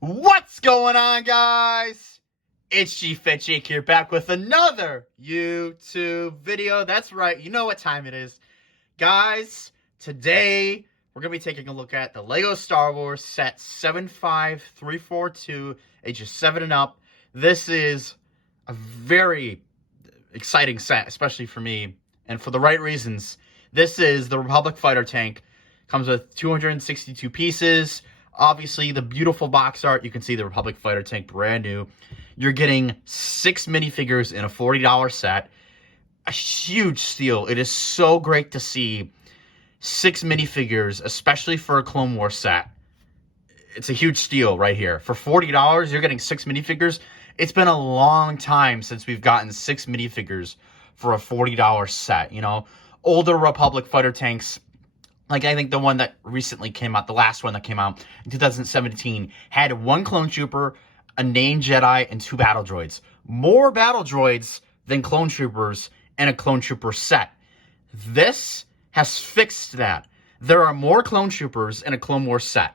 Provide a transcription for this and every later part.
What's going on, guys? It's G-Fit Jake here, back with another YouTube video. That's right, you know what time it is. Guys, today we're going to be taking a look at the LEGO Star Wars set 75342, ages 7 and up. This is a very exciting set, especially for me, and for the right reasons. This is the Republic Fighter Tank. Comes with 262 pieces. Obviously, the beautiful box art. You can see the Republic Fighter Tank brand new. You're getting 6 minifigures in a $40 set. A huge steal. It is so great to see 6 minifigures, especially for a Clone Wars set. It's a huge steal right here. For $40, you're getting 6 minifigures. It's been a long time since we've gotten 6 minifigures for a $40 set. You know, older Republic Fighter Tanks, like I think the one that recently came out, the last one that came out in 2017, had 1 clone trooper, a named Jedi, and 2 battle droids. More battle droids than clone troopers in a clone trooper set. This has fixed that. There are more clone troopers in a Clone Wars set.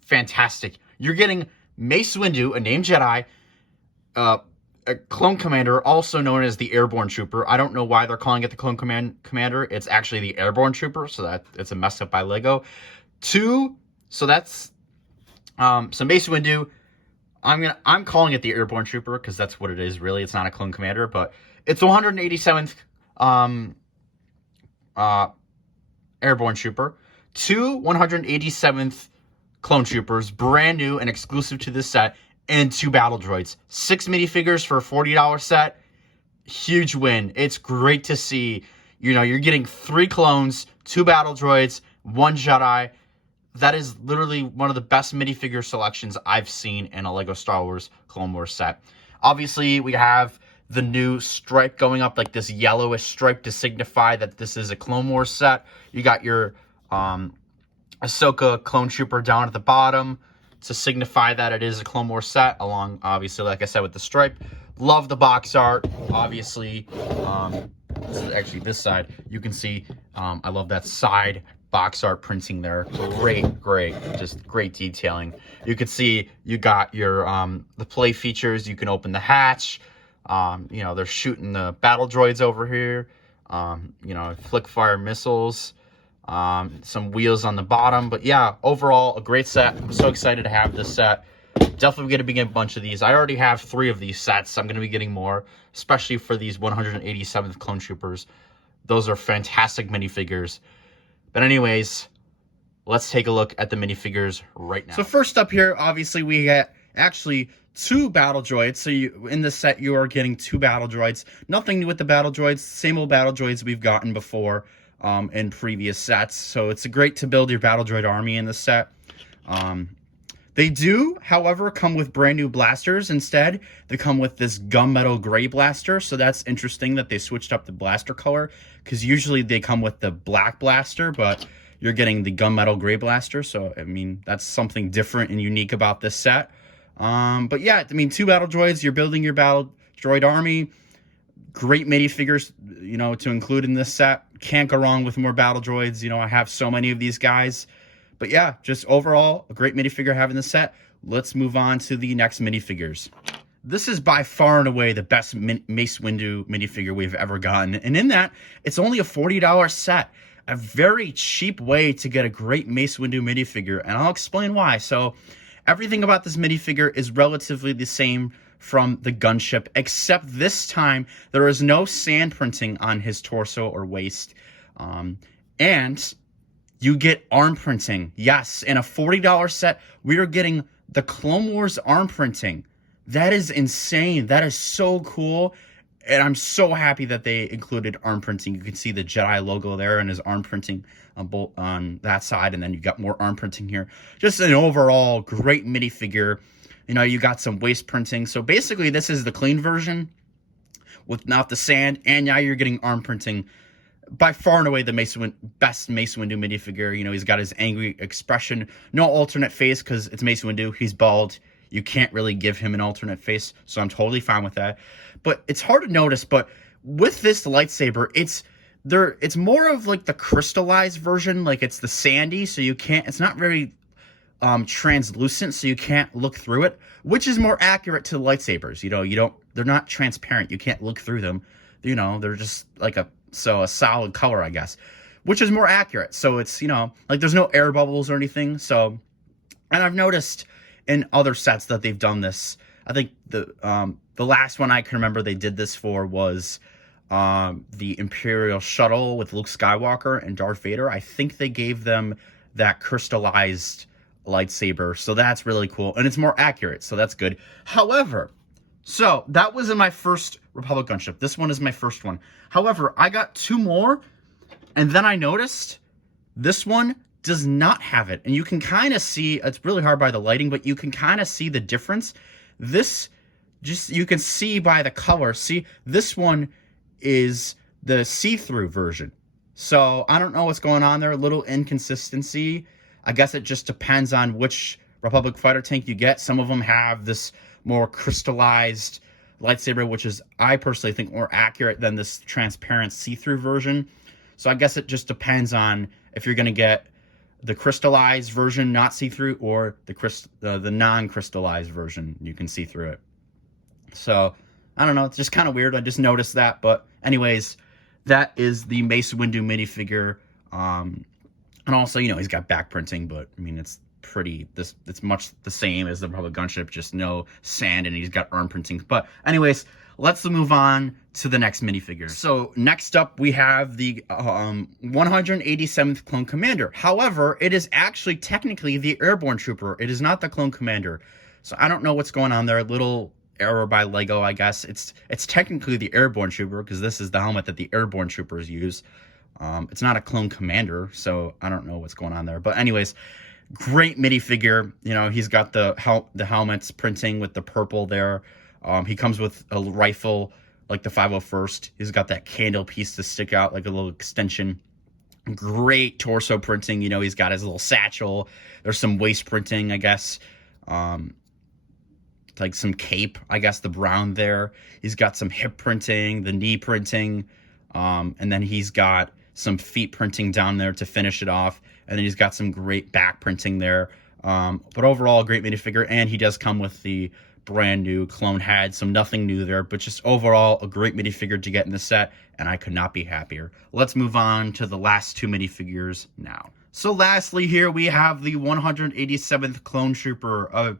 Fantastic. You're getting Mace Windu, a named Jedi, a clone commander, also known as the airborne trooper. I don't know why they're calling it the clone commander. It's actually the airborne trooper, so that it's a mess up by Lego. 2, so that's so Mace Windu. I'm calling it the airborne trooper because that's what it is. Really, it's not a clone commander, but it's 187th airborne trooper. 2 187th clone troopers, brand new and exclusive to this set, and 2 battle droids. 6 minifigures for a $40 set. Huge win. It's great to see. You know, you're getting 3 clones, 2 battle droids, 1 Jedi. That is literally one of the best minifigure selections I've seen in a LEGO Star Wars Clone Wars set. Obviously, we have the new stripe going up, like this yellowish stripe to signify that this is a Clone Wars set. You got your Ahsoka clone trooper down at the bottom to signify that it is a Clone Wars set, along, obviously, like I said, with the stripe. Love the box art, obviously. This is actually this side. You can see, I love that side box art printing there. Great, just great detailing. You can see you got your, the play features. You can open the hatch. You know, they're shooting the battle droids over here. You know, flick fire missiles. Some wheels on the bottom, but yeah, overall a great set. I'm so excited to have this set. Definitely going to be getting a bunch of these. I already have 3 of these sets. I'm going to be getting more, especially for these 187th clone troopers. Those are fantastic minifigures. But anyways, let's take a look at the minifigures right now. So first up here, obviously we got actually 2 battle droids. So in this set you are getting 2 battle droids. Nothing new with the battle droids. Same old battle droids we've gotten before in previous sets. So it's great to build your battle droid army in this set. They do, however, come with brand new blasters instead. They come with this gunmetal gray blaster, so that's interesting that they switched up the blaster color, because usually they come with the black blaster, but you're getting the gunmetal gray blaster, so I mean, that's something different and unique about this set. But yeah, I mean, 2 battle droids, you're building your battle droid army. Great minifigures, you know, to include in this set. Can't go wrong with more battle droids. You know, I have so many of these guys. But yeah, just overall, a great minifigure having this set. Let's move on to the next minifigures. This is by far and away the best Mace Windu minifigure we've ever gotten. And in that, it's only a $40 set. A very cheap way to get a great Mace Windu minifigure. And I'll explain why. So, everything about this minifigure is relatively the same from the gunship, except this time there is no sand printing on his torso or waist. And you get arm printing. Yes, in a $40 set, we are getting the Clone Wars arm printing. That is insane. That is so cool. And I'm so happy that they included arm printing. You can see the Jedi logo there and his arm printing on that side. And then you got more arm printing here. Just an overall great minifigure. You know, you got some waist printing. So basically, this is the clean version without the sand. And now you're getting arm printing. By far and away the best Mace Windu minifigure. You know, he's got his angry expression. No alternate face because it's Mace Windu. He's bald. You can't really give him an alternate face, so I'm totally fine with that. But it's hard to notice, but with this lightsaber, it's more of like the crystallized version, like it's the sandy, so you can't, it's not very translucent, so you can't look through it, which is more accurate to the lightsabers. They're not transparent. You can't look through them. They're just like a solid color, I guess, which is more accurate. So it's, like there's no air bubbles or anything. So, and I've noticed in other sets that they've done this. I think the last one I can remember they did this for was the Imperial shuttle with Luke Skywalker and Darth Vader. I think they gave them that crystallized lightsaber, so that's really cool, and it's more accurate, so that's good. However, so that was in my first Republic gunship. This one is my first one. However, I got 2 more, and then I noticed this one does not have it, and you can kind of see, it's really hard by the lighting, but you can kind of see the difference. You can see by the color. See, this one is the see-through version. So I don't know what's going on there. A little inconsistency. I guess it just depends on which Republic fighter tank you get. Some of them have this more crystallized lightsaber, which is, I personally think, more accurate than this transparent see-through version. So I guess it just depends on if you're going to get the crystallized version, not see-through, or the non-crystallized version, you can see through it. So I don't know, it's just kind of weird. I just noticed that. But anyways, that is the Mace Windu minifigure. And also, he's got back printing, but I mean, it's much the same as the Republic gunship, just no sand, and he's got arm printing. But anyways, let's move on to the next minifigure. So next up, we have the 187th Clone Commander. However, it is actually technically the Airborne Trooper. It is not the Clone Commander. So I don't know what's going on there. A little error by Lego, I guess. It's technically the Airborne Trooper because this is the helmet that the Airborne Troopers use. It's not a Clone Commander, so I don't know what's going on there. But anyways, great minifigure. He's got the helmets printing with the purple there. He comes with a rifle like the 501st. He's got that candle piece to stick out like a little extension. Great torso printing. He's got his little satchel. There's some waist printing, I guess. Like some cape, I guess, the brown there. He's got some hip printing, the knee printing. And then he's got some feet printing down there to finish it off. And then he's got some great back printing there. But overall, a great minifigure. And he does come with the brand new clone head. So nothing new there. But just overall, a great minifigure to get in the set. And I could not be happier. Let's move on to the last 2 minifigures now. So lastly here, we have the 187th Clone Trooper.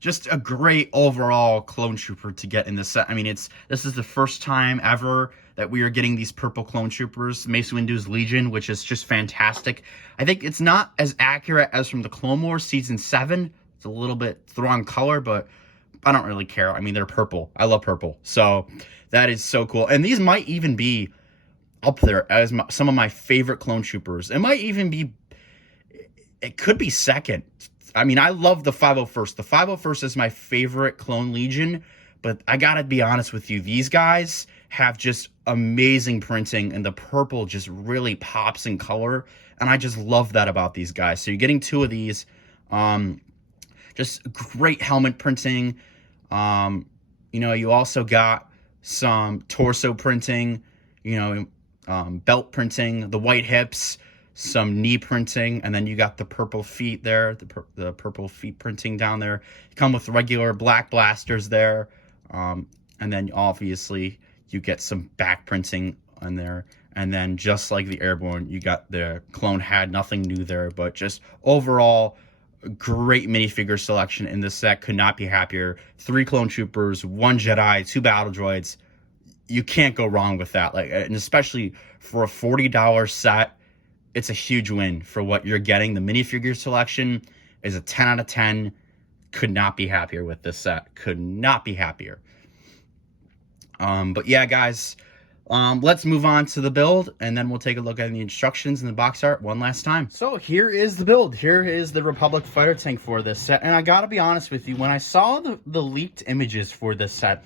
Just a great overall Clone Trooper to get in the set. I mean, this is the first time ever that we are getting these purple Clone Troopers, Mace Windu's Legion, which is just fantastic. I think it's not as accurate as from the Clone Wars Season 7. It's a little bit the wrong color, but I don't really care. I mean, they're purple. I love purple. So that is so cool. And these might even be up there as some of my favorite Clone Troopers. It could be second. I mean, I love the 501st. The 501st is my favorite Clone Legion, but I gotta be honest with you, these guys have just amazing printing, and the purple just really pops in color, and I just love that about these guys. So you're getting 2 of these. Just great helmet printing. You also got some torso printing, belt printing, the white hips, some knee printing, and then you got the purple feet there, the purple feet printing down there. You come with regular black blasters there, and then obviously you get some back printing on there, and then just like the Airborne, you got the clone head. Nothing new there, but just overall great minifigure selection in this set. Could not be happier. 3 Clone Troopers, 1 Jedi, 2 battle droids. You can't go wrong with that. And especially for a $40 set, it's a huge win for what you're getting. The minifigure selection is a 10 out of 10. Could not be happier with this set. Could not be happier. But yeah, guys, let's move on to the build, and then we'll take a look at the instructions and the box art one last time. So here is the build. Here is the Republic fighter tank for this set. And I gotta be honest with you, when I saw the leaked images for this set,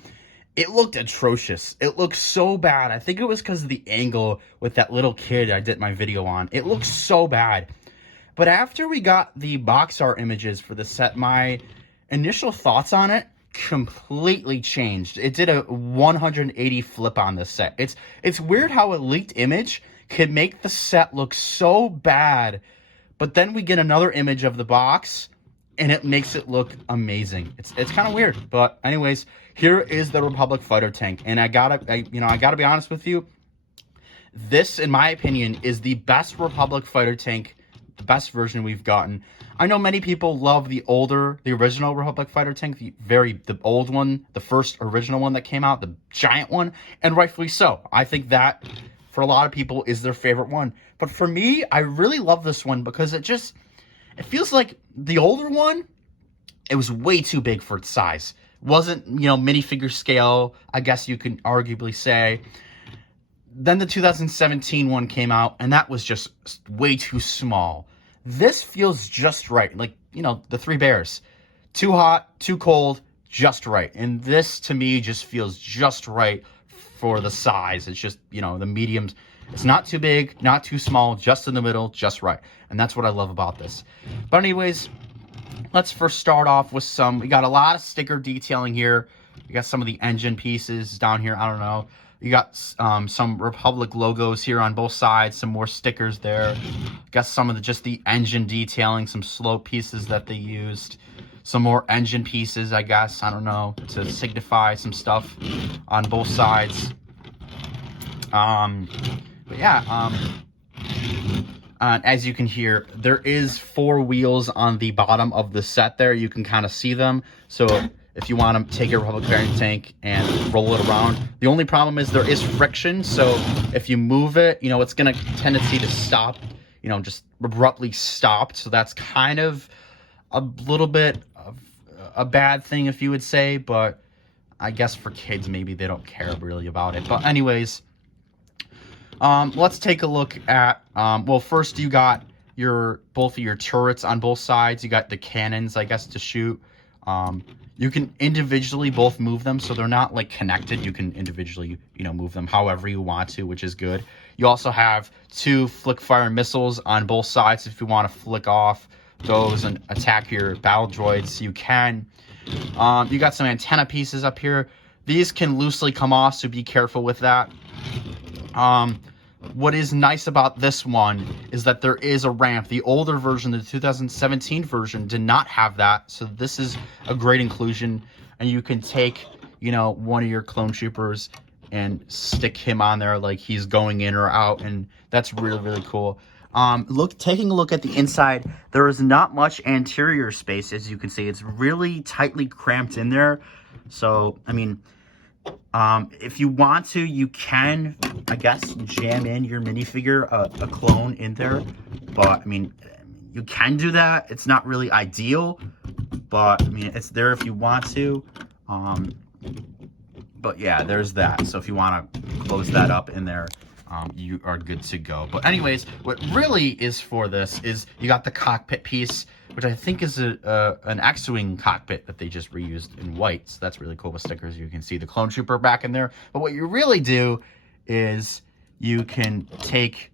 it looked atrocious. It looked so bad. I think it was because of the angle with that little kid I did my video on. It looked so bad. But after we got the box art images for the set, my initial thoughts on it completely changed. It did a 180 flip on this set. It's weird how a leaked image could make the set look so bad, but then we get another image of the box and it makes it look amazing. It's kind of weird, but anyways, here is the Republic fighter tank, and I gotta be honest with you. This, in my opinion, is the best Republic fighter tank, the best version we've gotten. I know many people love the original Republic fighter tank, the old one, the first original one that came out, the giant one, and rightfully so. I think that, for a lot of people, is their favorite one. But for me, I really love this one because it feels like the older one, it was way too big for its size. It wasn't, minifigure scale, I guess you can arguably say. Then the 2017 one came out, and that was just way too small. This feels just right. Like, the Three Bears. Too hot, too cold, just right. And this, to me, just feels just right for the size. It's just, the mediums. It's not too big, not too small, just in the middle, just right. And that's what I love about this. But anyways, let's first start off with we got a lot of sticker detailing here. You got some of the engine pieces down here. I don't know. You got some Republic logos here on both sides, some more stickers there. Got some of just the engine detailing, some slope pieces that they used. Some more engine pieces, I guess, I don't know, to signify some stuff on both sides. But yeah, as you can hear, there is 4 wheels on the bottom of the set there. You can kind of see them. So if you want to take a Republic fighter tank and roll it around, the only problem is there is friction. So if you move it, it's going to tendency to stop, just abruptly stop. So that's kind of a little bit of a bad thing, if you would say. But I guess for kids, maybe they don't care really about it. But anyways, let's take a look at, well, first you got both of your turrets on both sides. You got the cannons, I guess, to shoot. You can individually both move them, so they're not like connected. You can individually, move them however you want to, which is good. You also have 2 flick fire missiles on both sides. If you want to flick off those and attack your battle droids, you can. You got some antenna pieces up here. These can loosely come off, so be careful with that. What is nice about this one is that there is a ramp. The older version, the 2017 version, did not have that. So this is a great inclusion. And you can take, one of your clone troopers and stick him on there like he's going in or out. And that's really, really cool. Taking a look at the inside, there is not much anterior space, as you can see. It's really tightly cramped in there. So, I mean, if you want to, you can, I guess, jam in your minifigure, a clone in there. But, I mean, you can do that. It's not really ideal, but, I mean, it's there if you want to. But, yeah, there's that. So, if you want to close that up in there, you are good to go. But anyways, what really is for this is you got the cockpit piece, which I think is an X-Wing cockpit that they just reused in white. So that's really cool with stickers. You can see the clone trooper back in there. But what you really do is you can take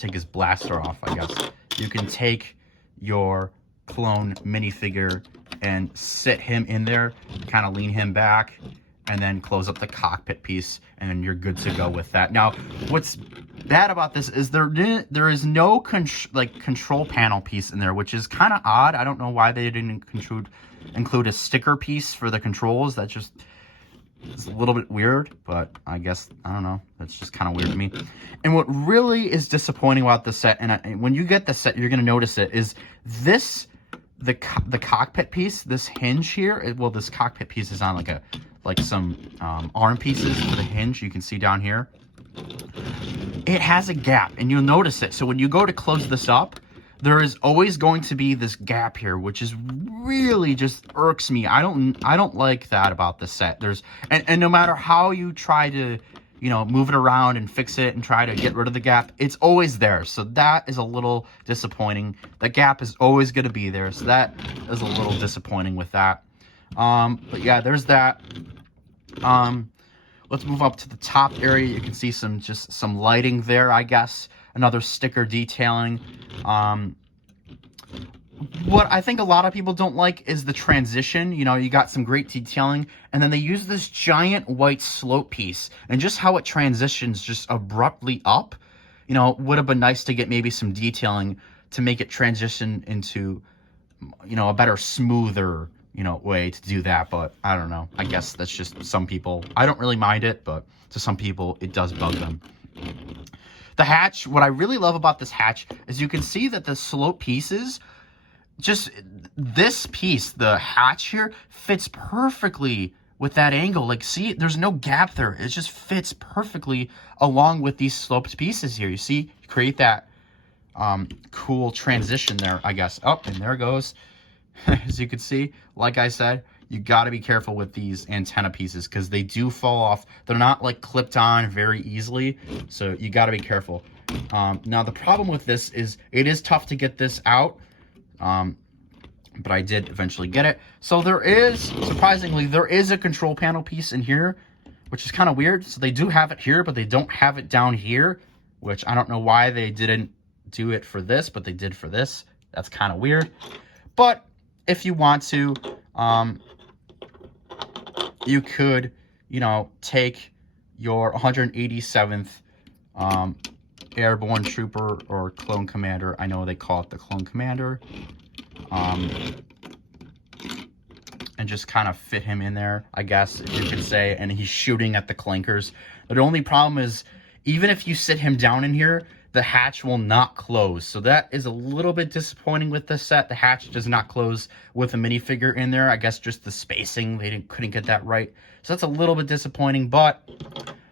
his blaster off, I guess. You can take your clone minifigure and sit him in there, kind of lean him back, and then close up the cockpit piece, and then you're good to go with that. Now, what's bad about this is there is no control panel piece in there, which is kind of odd. I don't know why they didn't include a sticker piece for the controls. That just is a little bit weird, but I guess, I don't know, that's just kind of weird to me. And what really is disappointing about the set, and when you get the set, you're going to notice it, is this, the cockpit piece, this hinge here, well, this cockpit piece is on like some arm pieces for the hinge. You can see down here, it has a gap, and you'll notice it. So when you go to close this up, there is always going to be this gap here, which is really just irks me. I don't like that about the set. And no matter how you try to, move it around and fix it and try to get rid of the gap, it's always there. So that is a little disappointing. The gap is always going to be there. So that is a little disappointing with that. But yeah, there's that. Let's move up to the top area. You can see some lighting there, I guess. Another sticker detailing. What I think a lot of people don't like is the transition. You got some great detailing, and then they use this giant white slope piece, and just how it transitions just abruptly up. Would have been nice to get maybe some detailing to make it transition into, you know, a better, smoother, you know, way to do that. But I don't know. I guess that's just some people. I don't really mind it, but to some people, it does bug them. The hatch, what I really love about this hatch is you can see that the slope pieces, just this piece, the hatch here, fits perfectly with that angle. Like, see, there's no gap there. It just fits perfectly along with these sloped pieces here. You see, you create that cool transition there, I guess. Oh, and there it goes. As you can see, like I said, you got to be careful with these antenna pieces because they do fall off. They're not like clipped on very easily, so you got to be careful. Now, the problem with this is it is tough to get this out, but I did eventually get it. So there is, surprisingly, there is a control panel piece in here, which is kind of weird. So they do have it here, but they don't have it down here, which I don't know why they didn't do it for this, but they did for this. That's kind of weird. But if you want to, you could, you know, take your 187th Airborne Trooper or Clone Commander. I know they call it the Clone Commander. And just kind of fit him in there, I guess, if you could say. And he's shooting at the clankers. The only problem is, even if you sit him down in here, the hatch will not close. So that is a little bit disappointing with this set. The hatch does not close with a minifigure in there. I guess just the spacing, they couldn't get that right. So that's a little bit disappointing, but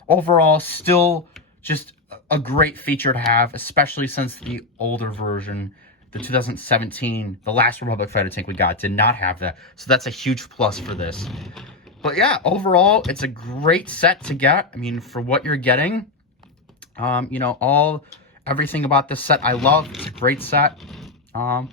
overall, still just a great feature to have, especially since the older version, the 2017, the last Republic fighter tank we got, did not have that. So that's a huge plus for this. But yeah, overall, it's a great set to get. I mean, for what you're getting, you know, everything about this set I love. It's a great set. But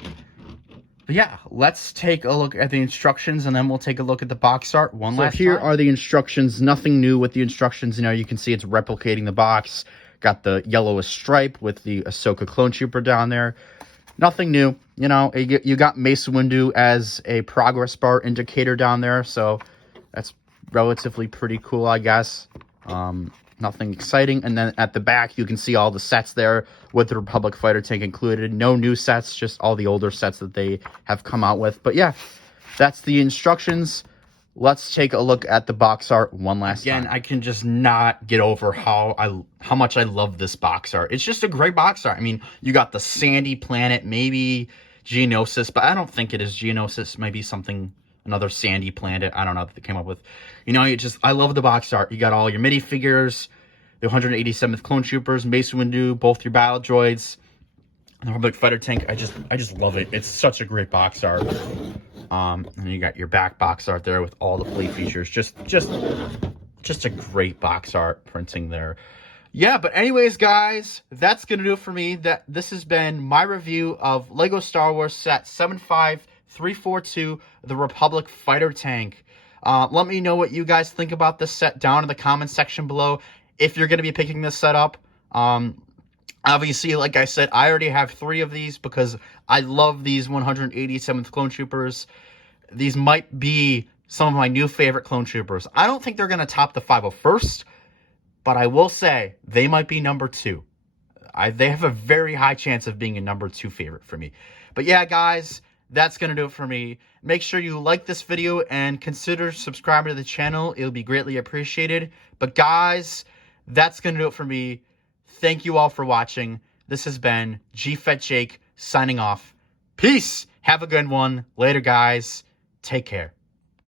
yeah, let's take a look at the instructions, and then we'll take a look at the box art one last time. So here are the instructions. Nothing new with the instructions. You know, you can see it's replicating the box. Got the yellowest stripe with the Ahsoka Clone Trooper down there. Nothing new. You know, you got Mace Windu as a progress bar indicator down there, so that's relatively pretty cool, I guess. Nothing exciting. And then at the back, you can see all the sets there with the Republic fighter tank included. No new sets, just all the older sets that they have come out with. But yeah, that's the instructions. Let's take a look at the box art one last time. Again, I can just not get over how much I love this box art. It's just a great box art. I mean, you got the sandy planet, maybe Geonosis, but I don't think it is Geonosis. Maybe something, another sandy planet. I don't know what they came up with. You know, I love the box art. You got all your minifigures, the 187th Clone Troopers, Mace Windu, both your battle droids, the Republic fighter tank. I just love it. It's such a great box art. And you got your back box art there with all the plate features. Just a great box art printing there. Yeah, but anyways, guys, that's gonna do it for me. This has been my review of Lego Star Wars set 75342, the Republic fighter tank. Let me know what you guys think about this set down in the comment section below. If you're gonna be picking this set up, obviously, like I said, I already have 3 of these because I love these 187th Clone Troopers. These might be some of my new favorite Clone Troopers. I don't think they're going to top the 501st, but I will say they might be number 2. They have a very high chance of being a number 2 favorite for me. But yeah, guys, that's going to do it for me. Make sure you like this video and consider subscribing to the channel. It'll be greatly appreciated. But guys, that's going to do it for me. Thank you all for watching. This has been GFET Jake signing off. Peace. Have a good one. Later, guys. Take care.